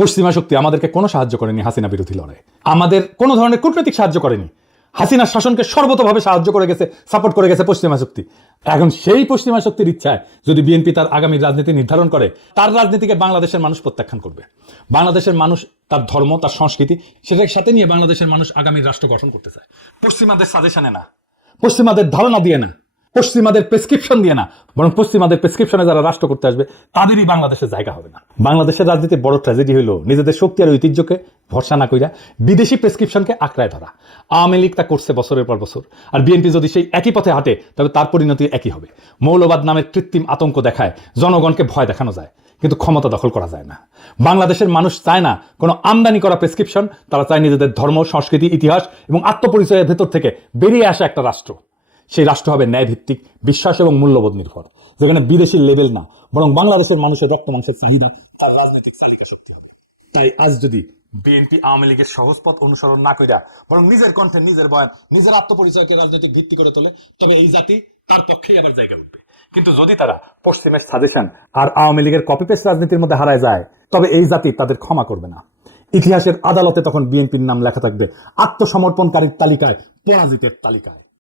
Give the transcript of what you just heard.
পশ্চিমা শক্তি আমাদেরকে কোনো সাহায্য করেনি হাসিনা বিরোধী লড়াই, আমাদের কোনো ধরনের কূটনৈতিক সাহায্য করেনি। হাসিনার শাসনকে সর্বতভাবে সাহায্য করে গেছে, সাপোর্ট করে গেছে পশ্চিমা শক্তি। এখন সেই পশ্চিমা শক্তির ইচ্ছায় যদি বিএনপি তার আগামী রাজনীতি নির্ধারণ করে, তার রাজনীতিকে বাংলাদেশের মানুষ প্রত্যাখ্যান করবে। বাংলাদেশের মানুষ তার ধর্ম, তার সংস্কৃতি, সেটার সাথে নিয়ে বাংলাদেশের মানুষ আগামী রাষ্ট্র গঠন করতে চায়। পশ্চিমাদের সাজেশনে না, পশ্চিমাদের ধারণা দিয়ে না, পশ্চিমাদের প্রেসক্রিপশন দিয়ে না, বরং পশ্চিমাদের প্রেসক্রিপশনে যারা রাষ্ট্র করতে আসবে তাদেরই বাংলাদেশের জায়গা হবে না। বাংলাদেশের রাজনীতির বড় ট্র্যাজেডি হলো নিজেদের শক্তি আর ঐতিহ্যকে ভরসা না কইরা বিদেশি প্রেসক্রিপশনকে আঁকড়ায় ধরা। আওয়ামী লীগ তা করছে বছরের পর বছর, আর বিএনপি যদি সেই একই পথে হাঁটে তবে তার পরিণতি একই হবে। মৌলবাদ নামের কৃত্রিম আতঙ্ক দেখায় জনগণকে ভয় দেখানো যায়, কিন্তু ক্ষমতা দখল করা যায় না। বাংলাদেশের মানুষ চায় না কোনো আমদানি করা প্রেসক্রিপশন, তারা চায় নিজেদের ধর্ম, সংস্কৃতি, ইতিহাস এবং আত্মপরিচয়ের ভেতর থেকে বেরিয়ে আসা একটা রাষ্ট্র। সেই রাষ্ট্র হবে ন্যায়ভিত্তিক, বিশ্বাস এবং মূল্যবোধ নির্ভর, যেখানে বিদেশি লেভেল না, বরং বাংলাদেশের মানুষের রক্ত মাংসের চাহিদা তার রাজনৈতিক চালিকা শক্তি হবে। তাই আজ যদি বিএনপি আওয়ামী লীগের সহজ পথ অনুসরণ না কইরা বরং নিজের কণ্ঠে, নিজের বয়ান, নিজের আত্মপরিচয়কে রাজনৈতিক ভিত্তি করে তোলে, তবে এই জাতি তার পক্ষেই আবার জায়গা উঠবে। কিন্তু যদি তারা পশ্চিমের সাজেশন আর আওয়ামী লীগের কপি পেস্ট রাজনীতির মধ্যে হারায় যায়, তবে এই জাতি তাদের ক্ষমা করবে না। ইতিহাসের আদালতে তখন বিএনপির নাম লেখা থাকবে আত্মসমর্পণকারীর তালিকায়, পরাজিতের তালিকায়।